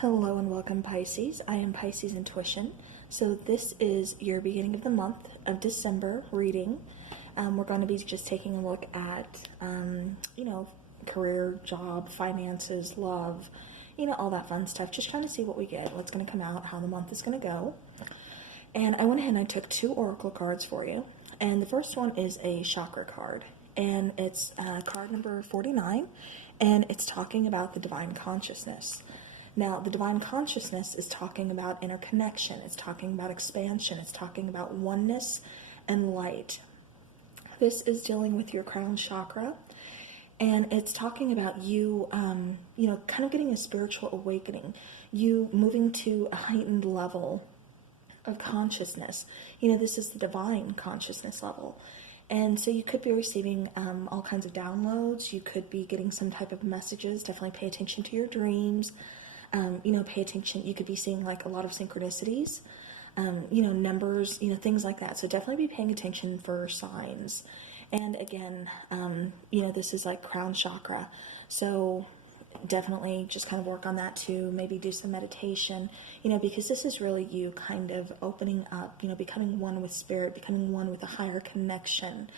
Hello and welcome, Pisces. I am Pisces Intuition. So this is your beginning of the month of December reading. We're going to be just taking a look at, career, job, finances, love, all that fun stuff. Just trying to see what we get, what's going to come out, how the month is going to go. And I went ahead and I took 2 oracle cards for you. And the first one is a chakra card. And it's card number 49. And it's talking about the divine consciousness. Now, the divine consciousness is talking about interconnection. It's talking about expansion. It's talking about oneness and light. This is dealing with your crown chakra. And it's talking about you, kind of getting a spiritual awakening. You moving to a heightened level of consciousness. This is the divine consciousness level. And so you could be receiving all kinds of downloads. You could be getting some type of messages. Definitely pay attention to your dreams. Pay attention. You could be seeing like a lot of synchronicities, numbers, things like that. So definitely be paying attention for signs. And again, this is like crown chakra. So definitely just kind of work on that too. Maybe do some meditation, because this is really you kind of opening up, becoming one with spirit, becoming one with a higher connection.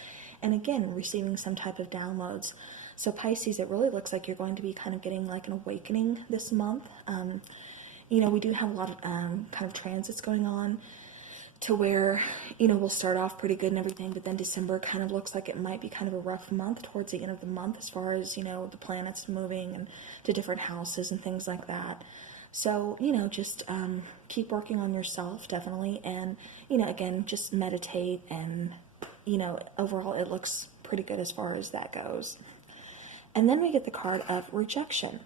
And again, receiving some type of downloads. So Pisces, it really looks like you're going to be kind of getting like an awakening this month. We do have a lot of kind of transits going on to where, we'll start off pretty good and everything, but then December kind of looks like it might be kind of a rough month towards the end of the month as far as, the planets moving and to different houses and things like that. So, just keep working on yourself, definitely. And, again, just meditate and, overall it looks pretty good as far as that goes. And then we get the card of rejection,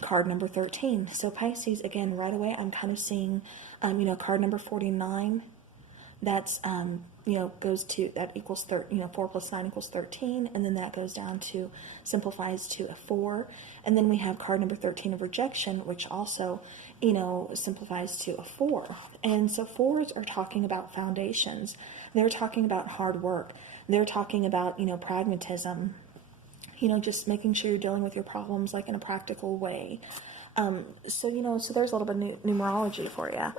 card number 13. So Pisces, again, right away, I'm kind of seeing, card number 49. That's, goes to, that equals, 4 plus 9 equals 13. And then that goes down to, simplifies to a 4. And then we have card number 13 of rejection, which also, simplifies to a 4. And so 4s are talking about foundations. They're talking about hard work. They're talking about, pragmatism. Just making sure you're dealing with your problems like in a practical way. So there's a little bit of numerology for you.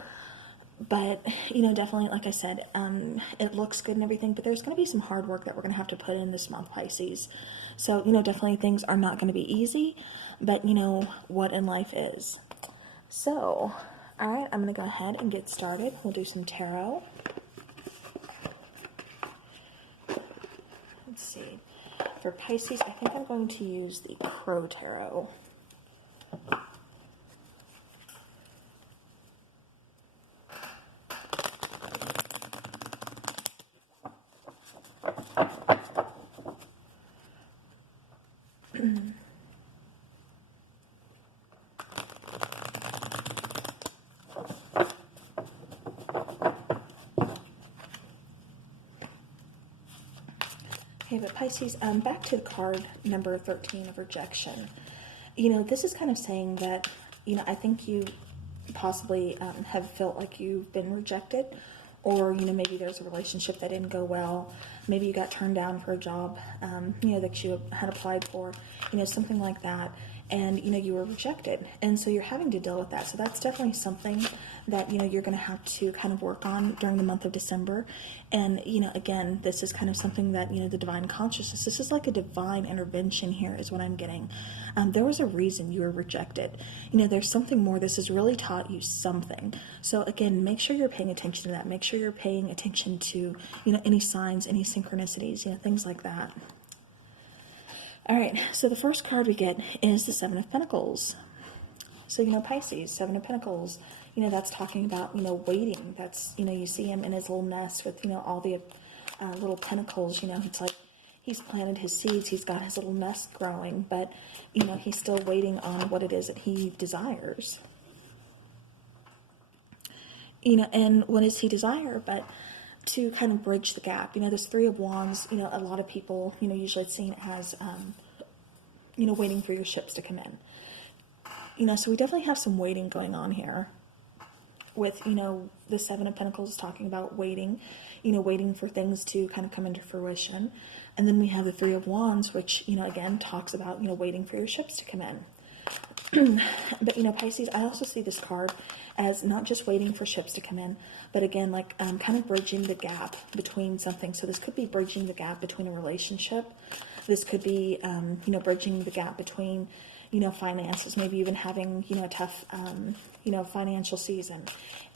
But, definitely, like I said, it looks good and everything, but there's going to be some hard work that we're going to have to put in this month, Pisces. So, definitely things are not going to be easy, but what in life is. So, all right, I'm going to go ahead and get started. We'll do some tarot. Let's see. For Pisces, I think I'm going to use the Crow Tarot. Okay, but Pisces, back to the card number 13 of rejection. This is kind of saying that, I think you possibly have felt like you've been rejected, or, maybe there's a relationship that didn't go well. Maybe you got turned down for a job, that you had applied for, something like that. And, you were rejected. And so you're having to deal with that. So that's definitely something that, you're going to have to kind of work on during the month of December. And, again, this is kind of something that, the divine consciousness, this is like a divine intervention here is what I'm getting. There was a reason you were rejected. There's something more. This has really taught you something. So, again, make sure you're paying attention to that. Make sure you're paying attention to, any signs, any synchronicities, things like that. All right, so the first card we get is the Seven of Pentacles. So, Pisces, Seven of Pentacles, that's talking about, waiting. That's, you see him in his little nest with, all the little pentacles, it's like he's planted his seeds. He's got his little nest growing, but, he's still waiting on what it is that he desires. And what does he desire? But to kind of bridge the gap. This Three of Wands, a lot of people, usually it's seen as, waiting for your ships to come in. So we definitely have some waiting going on here with, the Seven of Pentacles talking about waiting, waiting for things to kind of come into fruition. And then we have the Three of Wands, which, again, talks about, waiting for your ships to come in. But, Pisces, I also see this card as not just waiting for ships to come in, but again, like kind of bridging the gap between something. So this could be bridging the gap between a relationship. This could be, bridging the gap between, finances, maybe even having, a tough, financial season.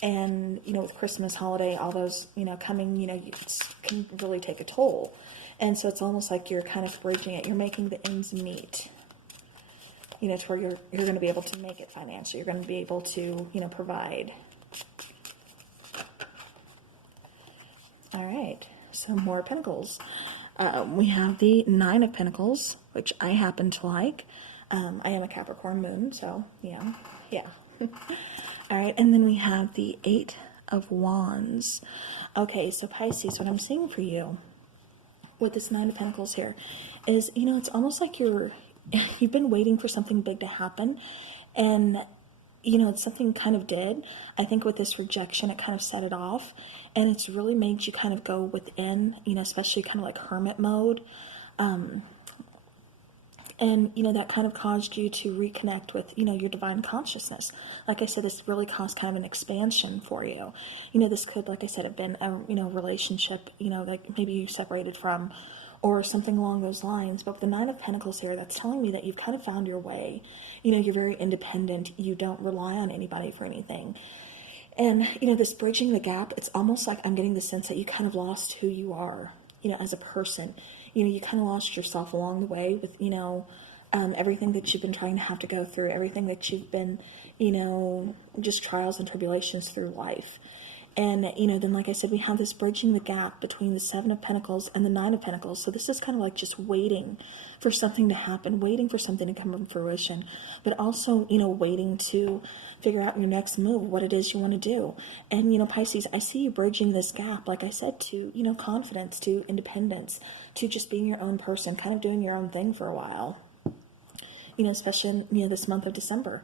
And, with Christmas holiday, all those, coming, it can really take a toll. And so it's almost like you're kind of bridging it. You're making the ends meet, to where you're going to be able to make it financially. You're going to be able to, provide. All right. So more Pentacles. We have the Nine of Pentacles, which I happen to like. I am a Capricorn moon, so yeah. All right, and then we have the Eight of Wands. Okay, so Pisces, what I'm seeing for you with this Nine of Pentacles here is, it's almost like you've been waiting for something big to happen, and something kind of did. I think with this rejection, it kind of set it off, and it's really made you kind of go within, especially kind of like hermit mode. And, that kind of caused you to reconnect with, your divine consciousness. Like I said, this really caused kind of an expansion for you. This could, like I said, have been a, relationship, like maybe you separated from, or something along those lines. But with the Nine of Pentacles here, that's telling me that you've kind of found your way. You're very independent. You don't rely on anybody for anything. And, this bridging the gap, it's almost like I'm getting the sense that you kind of lost who you are, as a person. You kind of lost yourself along the way with, everything that you've been trying to have to go through, everything that you've been, just trials and tribulations through life. And, then like I said, we have this bridging the gap between the Seven of Pentacles and the Nine of Pentacles. So this is kind of like just waiting for something to happen, waiting for something to come to fruition, but also, waiting to figure out your next move, what it is you want to do. And, Pisces, I see you bridging this gap, like I said, to, confidence, to independence, to just being your own person, kind of doing your own thing for a while, especially in, this month of December.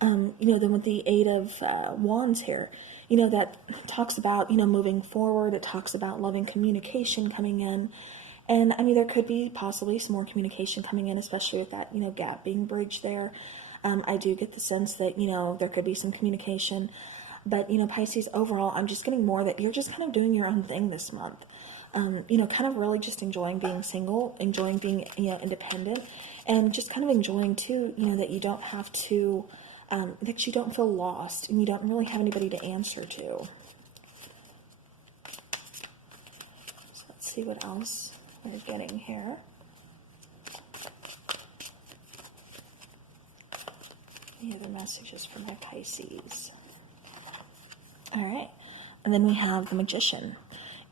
Then with the Eight of Wands here, that talks about, moving forward. It talks about loving communication coming in. And I mean, there could be possibly some more communication coming in, especially with that, gap being bridged there. I do get the sense that, there could be some communication. But, Pisces, overall, I'm just getting more that you're just kind of doing your own thing this month. Kind of really just enjoying being single, enjoying being, independent, and just kind of enjoying, too, that you don't have to... that you don't feel lost and you don't really have anybody to answer to. So let's see what else we're getting here. Any other messages for my Pisces? All right. And then we have the Magician.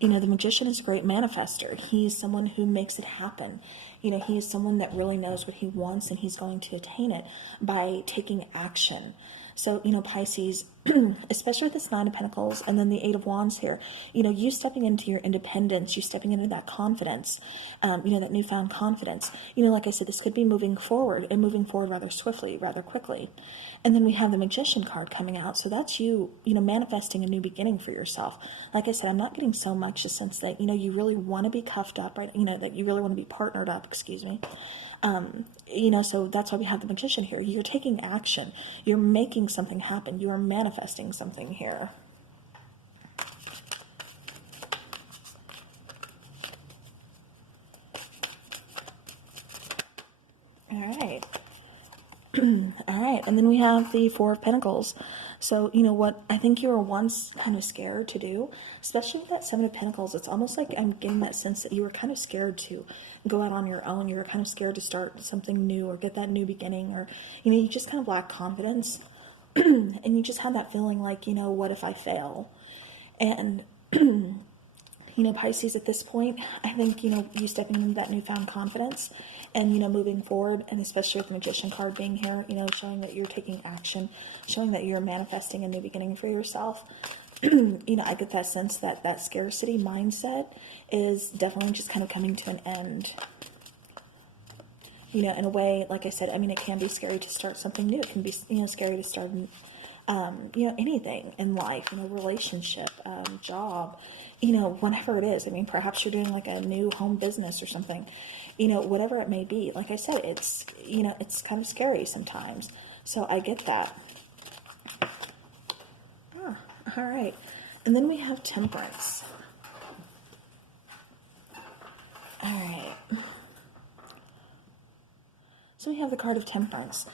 The Magician is a great manifester. He's someone who makes it happen. He is someone that really knows what he wants, and he's going to attain it by taking action. So, Pisces, especially with this Nine of Pentacles and then the Eight of Wands here, you stepping into your independence, you stepping into that confidence, that newfound confidence. Like I said, this could be moving forward and moving forward rather swiftly, rather quickly. And then we have the Magician card coming out. So that's you, manifesting a new beginning for yourself. Like I said, I'm not getting so much the sense that, you really want to be cuffed up, right? That you really want to be partnered up, excuse me. So that's why we have the Magician here. You're taking action. You're making something happen. You are manifesting something here. All right. All right. And then we have the Four of Pentacles. So, what I think you were once kind of scared to do, especially with that Seven of Pentacles, it's almost like I'm getting that sense that you were kind of scared to go out on your own. You were kind of scared to start something new or get that new beginning, or, you just kind of lack confidence. And you just had that feeling like, what if I fail? And, Pisces, at this point, I think, you stepping into that newfound confidence and, moving forward, and especially with the Magician card being here, showing that you're taking action, showing that you're manifesting a new beginning for yourself. I get that sense that that scarcity mindset is definitely just kind of coming to an end. In a way, like I said, I mean, it can be scary to start something new. It can be, scary to start, anything in life, relationship, job, whatever it is. I mean, perhaps you're doing like a new home business or something, whatever it may be. Like I said, it's, it's kind of scary sometimes. So I get that. Ah, all right. And then we have Temperance. All right. So we have the card of Temperance.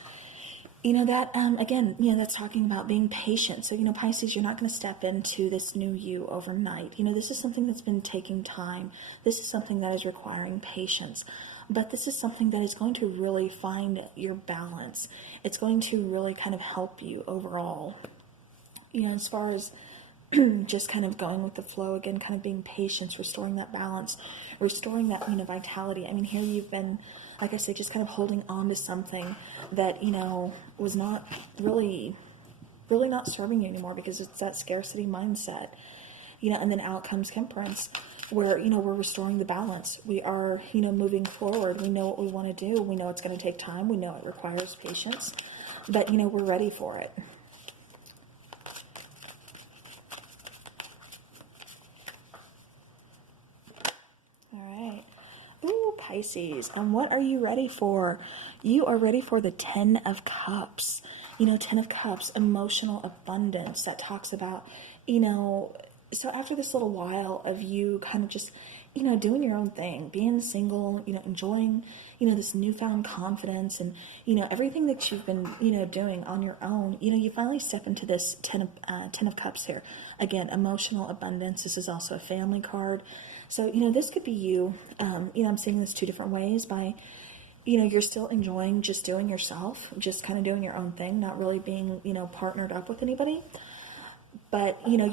You know, that, again, you know, that's talking about being patient. So, you know, Pisces, you're not going to step into this new you overnight. You know, this is something that's been taking time. This is something that is requiring patience. But this is something that is going to really find your balance. It's going to really kind of help you overall. You know, as far as just kind of going with the flow, again, kind of being patient, restoring that balance, restoring that, you know, vitality. I mean, here you've been, like I said, just kind of holding on to something that, you know, was not really not serving you anymore, because it's that scarcity mindset, you know. And then out comes Temperance, where, you know, we're restoring the balance. We are, you know, moving forward. We know what we want to do. We know it's going to take time. We know it requires patience, but, you know, we're ready for it. Ooh, Pisces. And what are you ready for? You are ready for the 10 of Cups. You know, 10 of Cups, emotional abundance. That talks about, you know, so after this little while of you kind of just, you know, doing your own thing, being single, you know, enjoying, you know, this newfound confidence and, you know, everything that you've been, you know, doing on your own, you know, you finally step into this 10 of Cups here. Again, emotional abundance. This is also a family card. So, you know, this could be you. You know, I'm seeing this two different ways. By, you know, you're still enjoying just doing yourself, just kind of doing your own thing, not really being, you know, partnered up with anybody. But, you know,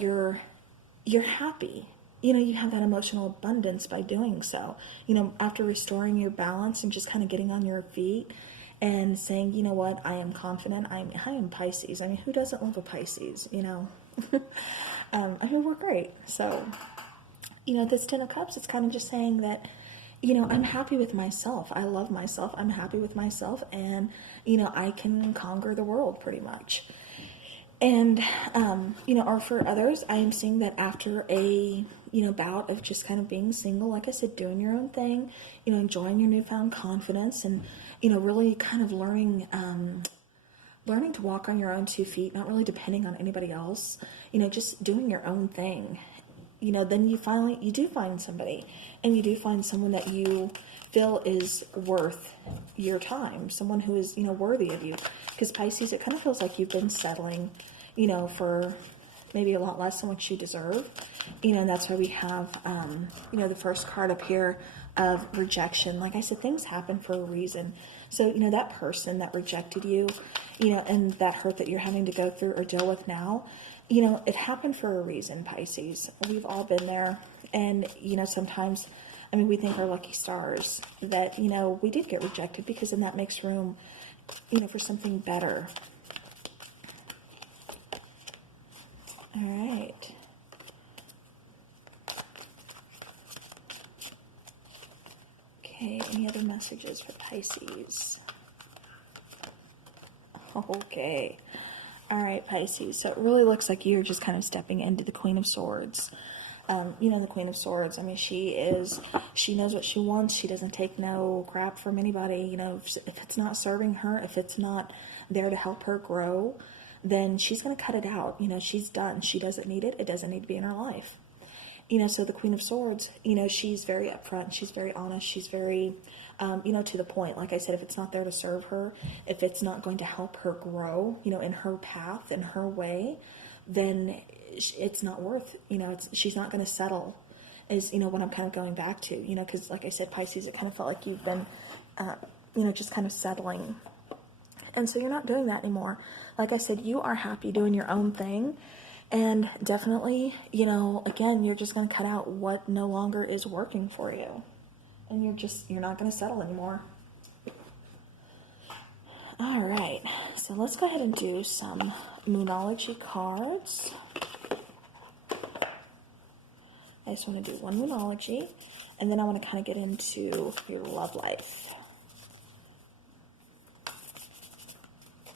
you're happy. You know, you have that emotional abundance by doing so. You know, after restoring your balance and just kind of getting on your feet and saying, you know what, I am confident. I am Pisces. I mean, who doesn't love a Pisces, you know? I mean, we're great. So, you know, this 10 of Cups, it's kind of just saying that, you know, I'm happy with myself. I love myself. I'm happy with myself. And, you know, I can conquer the world pretty much. And, you know, or for others, I am seeing that after a, you know, bout of just kind of being single, like I said, doing your own thing, you know, enjoying your newfound confidence and, you know, really kind of learning to walk on your own 2 feet, not really depending on anybody else, you know, just doing your own thing. You know, then you do find somebody, and you do find someone that you feel is worth your time, someone who is, you know, worthy of you. Because Pisces, it kind of feels like you've been settling, you know, for maybe a lot less than what you deserve, you know, and that's why we have, you know, the first card up here of rejection. Like I said, things happen for a reason. So, you know, that person that rejected you, you know, and that hurt that you're having to go through or deal with now, you know, it happened for a reason, Pisces. We've all been there. And, you know, sometimes, I mean, we think we're lucky stars that, you know, we did get rejected, because then that makes room, you know, for something better. All right. Okay, any other messages for Pisces? Okay. All right, Pisces. So it really looks like you're just kind of stepping into the Queen of Swords. You know, the Queen of Swords, I mean, she knows what she wants. She doesn't take no crap from anybody. You know, if it's not serving her, if it's not there to help her grow, then she's going to cut it out. You know, she's done. She doesn't need it. It doesn't need to be in her life. You know, so the Queen of Swords, you know, she's very upfront. She's very honest. She's very, you know, to the point. Like I said, if it's not there to serve her, if it's not going to help her grow, you know, in her path, in her way, then it's not worth, you know, she's not going to settle, is, you know, what I'm kind of going back to, you know, because like I said, Pisces, it kind of felt like you've been, you know, just kind of settling. And so you're not doing that anymore. Like I said, you are happy doing your own thing. And definitely, you know, again, you're just going to cut out what no longer is working for you. And you're not going to settle anymore. All right. So let's go ahead and do some Moonology cards. I just want to do one Moonology. And then I want to kind of get into your love life.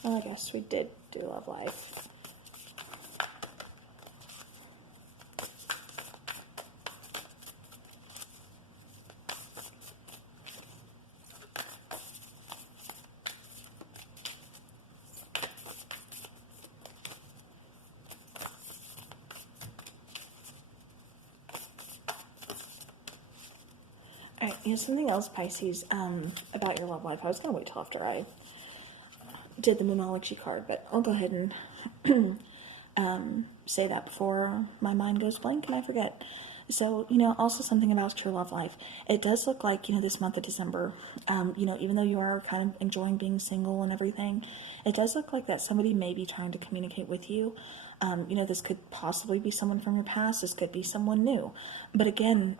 Well, I guess we did do love life. All right, here's something else, Pisces, about your love life. I was going to wait till after I did the Moonology card, but I'll go ahead and say that before my mind goes blank and I forget. So, also something about your love life. It does look like, this month of December, even though you are kind of enjoying being single and everything, it does look like that somebody may be trying to communicate with you. This could possibly be someone from your past. This could be someone new. But again,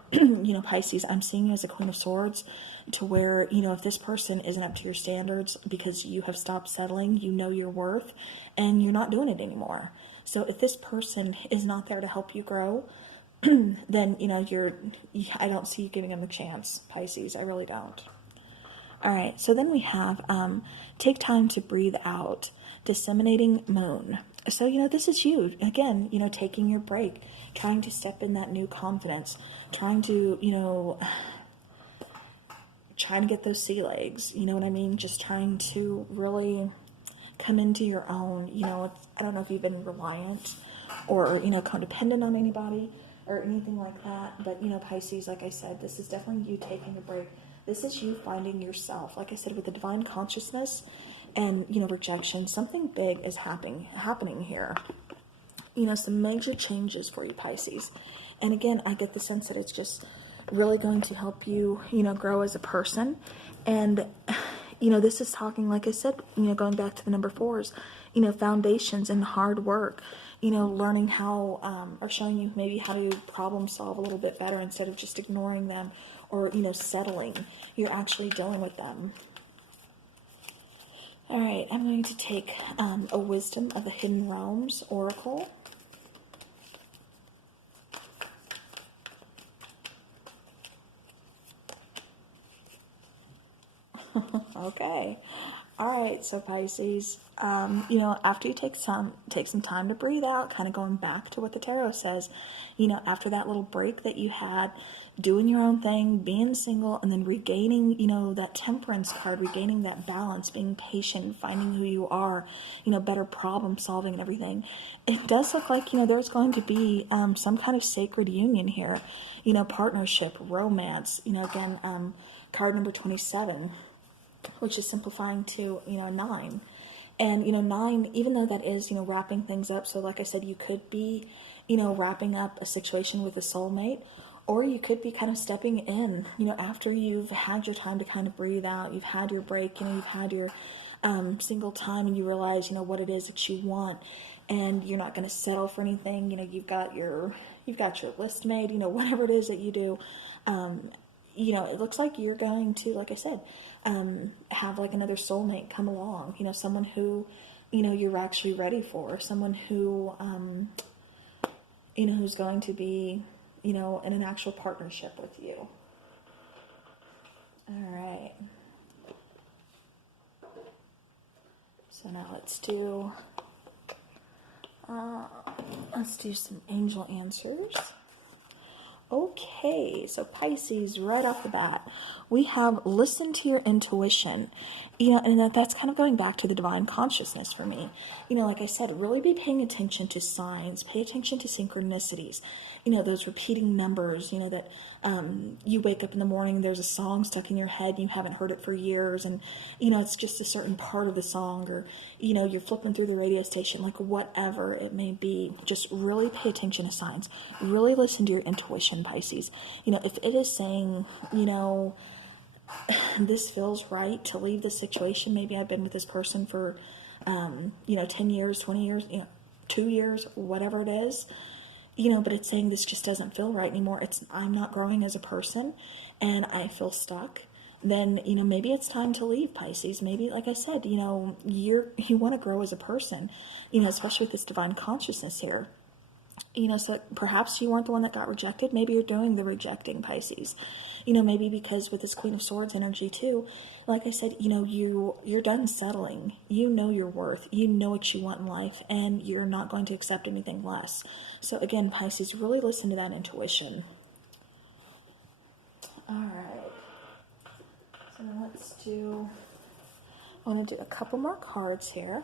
Pisces, I'm seeing you as a Queen of Swords to where, if this person isn't up to your standards because you have stopped settling, you know your worth, and you're not doing it anymore. So if this person is not there to help you grow, then, I don't see you giving them a chance, Pisces. I really don't. All right, so then we have take time to breathe out, disseminating moon. So, this is you, again, taking your break, trying to step in that new confidence, trying to get those sea legs, you know what I mean? Just trying to really come into your own, I don't know if you've been reliant or, codependent on anybody or anything like that. But, Pisces, like I said, this is definitely you taking a break. This is you finding yourself. Like I said, with the divine consciousness and, rejection, something big is happening here. Some major changes for you, Pisces. And again, I get the sense that it's just really going to help you, grow as a person. And, this is talking, like I said, going back to the number 4s, foundations and hard work, learning how, or showing you maybe how to problem solve a little bit better instead of just ignoring them or, settling. You're actually dealing with them. All right, I'm going to take a Wisdom of the Hidden Realms Oracle. Okay. All right, so Pisces, after you take some time to breathe out, kind of going back to what the tarot says, after that little break that you had, doing your own thing, being single, and then regaining, that temperance card, regaining that balance, being patient, finding who you are, better problem solving and everything. It does look like, there's going to be some kind of sacred union here, partnership, romance, again, card number 27. Which is simplifying to, 9. And, 9, even though that is, wrapping things up. So like I said, you could be, wrapping up a situation with a soulmate, or you could be kind of stepping in, after you've had your time to kind of breathe out, you've had your break, you've had your single time, and you realize, what it is that you want, and you're not going to settle for anything. You've got your list made, whatever it is that you do. It looks like you're going to, like I said, have like another soulmate come along, someone who, you're actually ready for, someone who, who's going to be, in an actual partnership with you. All right. So now let's do some angel answers. Okay, so Pisces, right off the bat, we have listen to your intuition, and that's kind of going back to the divine consciousness for me. Like I said, really be paying attention to signs, pay attention to synchronicities, those repeating numbers, that you wake up in the morning, there's a song stuck in your head, and you haven't heard it for years, and, it's just a certain part of the song, or, you're flipping through the radio station, like whatever it may be. Just really pay attention to signs. Really listen to your intuition, Pisces. If it is saying, this feels right to leave this situation, maybe I've been with this person for, 10 years, 20 years, 2 years, whatever it is, but it's saying this just doesn't feel right anymore. I'm not growing as a person and I feel stuck. Then, maybe it's time to leave, Pisces. Maybe, like I said, you want to grow as a person, especially with this divine consciousness here. So perhaps you weren't the one that got rejected. Maybe you're doing the rejecting, Pisces. Maybe because with this Queen of Swords energy too, like I said, you're done settling. You know your worth. You know what you want in life, and you're not going to accept anything less. So again, Pisces, really listen to that intuition. All right. So now I want to do a couple more cards here.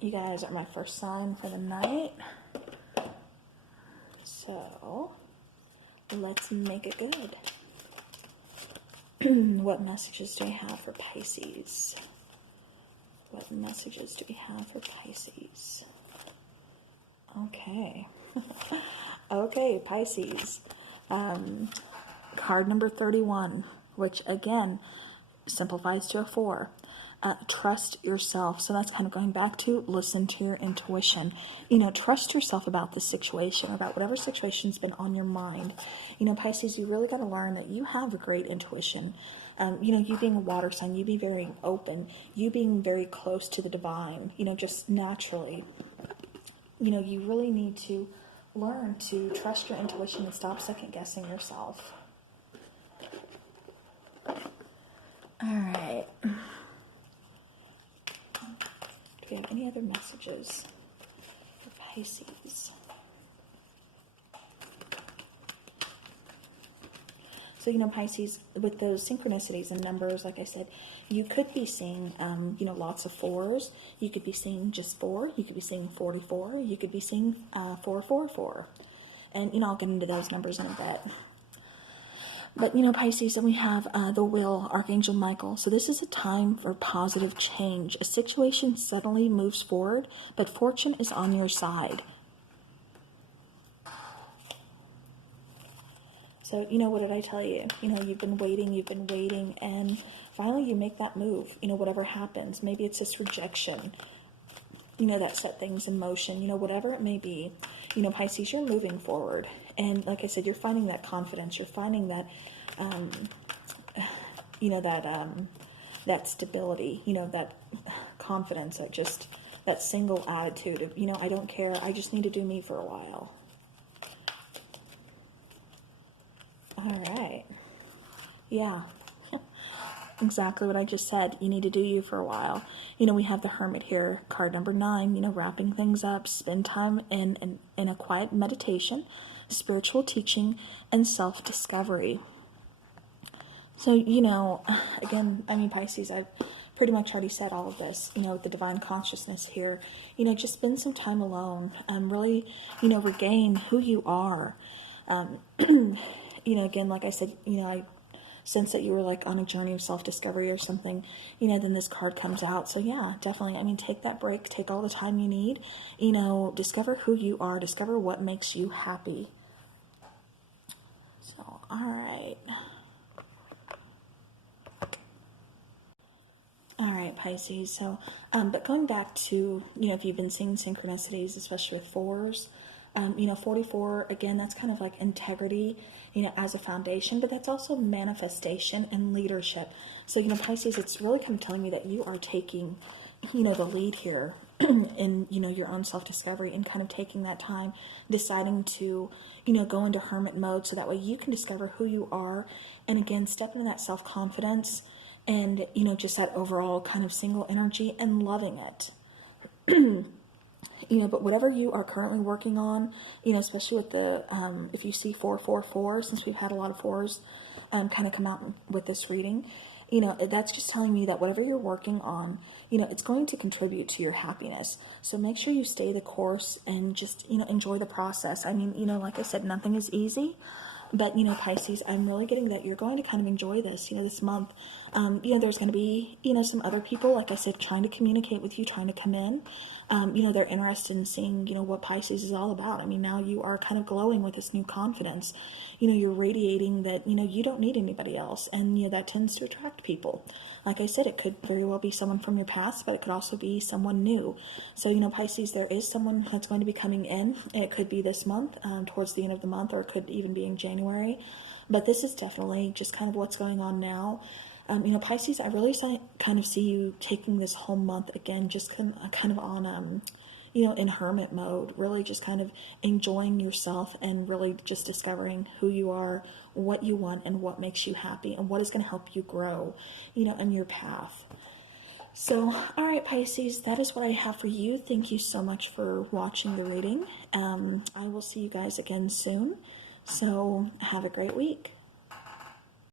You guys are my first sign for the night. So let's make it good. What messages do we have for Pisces? What messages do we have for Pisces? Okay. Okay, Pisces. Card number 31, which again simplifies to a 4. Trust yourself. So that's kind of going back to listen to your intuition. Trust yourself about the situation, or about whatever situation's been on your mind. Pisces, you really got to learn that you have a great intuition. You being a water sign, you being very open, you being very close to the divine, just naturally. You really need to learn to trust your intuition and stop second guessing yourself. All right. Do we have any other messages for Pisces? So, Pisces, with those synchronicities and numbers, like I said, you could be seeing, lots of 4s. You could be seeing just 4. You could be seeing 44. You could be seeing 444. And, I'll get into those numbers in a bit. But, Pisces, then we have the Will, Archangel Michael. So this is a time for positive change. A situation suddenly moves forward, but fortune is on your side. So, what did I tell you? You've been waiting, and finally you make that move. Whatever happens, maybe it's this rejection, that set things in motion, whatever it may be. Pisces, you're moving forward. And like I said, you're finding that confidence. You're finding that, that stability, that confidence, that single attitude of, I don't care. I just need to do me for a while. All right. Yeah. Exactly what I just said. You need to do you for a while. We have the Hermit here, card number 9, wrapping things up, spend time in a quiet meditation, spiritual teaching, and self-discovery. So, again, Pisces, I've pretty much already said all of this, with the divine consciousness here. Just spend some time alone, really, regain who you are. Again, like I said, I sense that you were like on a journey of self-discovery or something, then this card comes out. So yeah, definitely, take that break, take all the time you need, discover who you are, discover what makes you happy. So, all right. All right, Pisces. So, but going back to, if you've been seeing synchronicities, especially with 4s, 44, again, that's kind of like integrity, as a foundation, but that's also manifestation and leadership. So, Pisces, it's really kind of telling me that you are taking, the lead here in, your own self-discovery, and kind of taking that time, deciding to, go into hermit mode, so that way you can discover who you are, and again, step into that self-confidence, and, just that overall kind of single energy, and loving it. But whatever you are currently working on, especially with the, if you see 444, since we've had a lot of 4s kind of come out with this reading, that's just telling me that whatever you're working on, it's going to contribute to your happiness. So make sure you stay the course and just, enjoy the process. Like I said, nothing is easy. But, Pisces, I'm really getting that you're going to kind of enjoy this, this month. There's going to be, some other people, like I said, trying to communicate with you, trying to come in. They're interested in seeing, what Pisces is all about. Now you are kind of glowing with this new confidence. You're radiating that, you don't need anybody else. And, that tends to attract people. Like I said, it could very well be someone from your past, but it could also be someone new. So, Pisces, there is someone that's going to be coming in. It could be this month, towards the end of the month, or it could even be in January. But this is definitely just kind of what's going on now. Pisces, I really kind of see you taking this whole month, again, just kind of on, in hermit mode, really just kind of enjoying yourself, and really just discovering who you are, what you want, and what makes you happy, and what is going to help you grow, in your path. So, all right, Pisces, that is what I have for you. Thank you so much for watching the reading. I will see you guys again soon. So have a great week.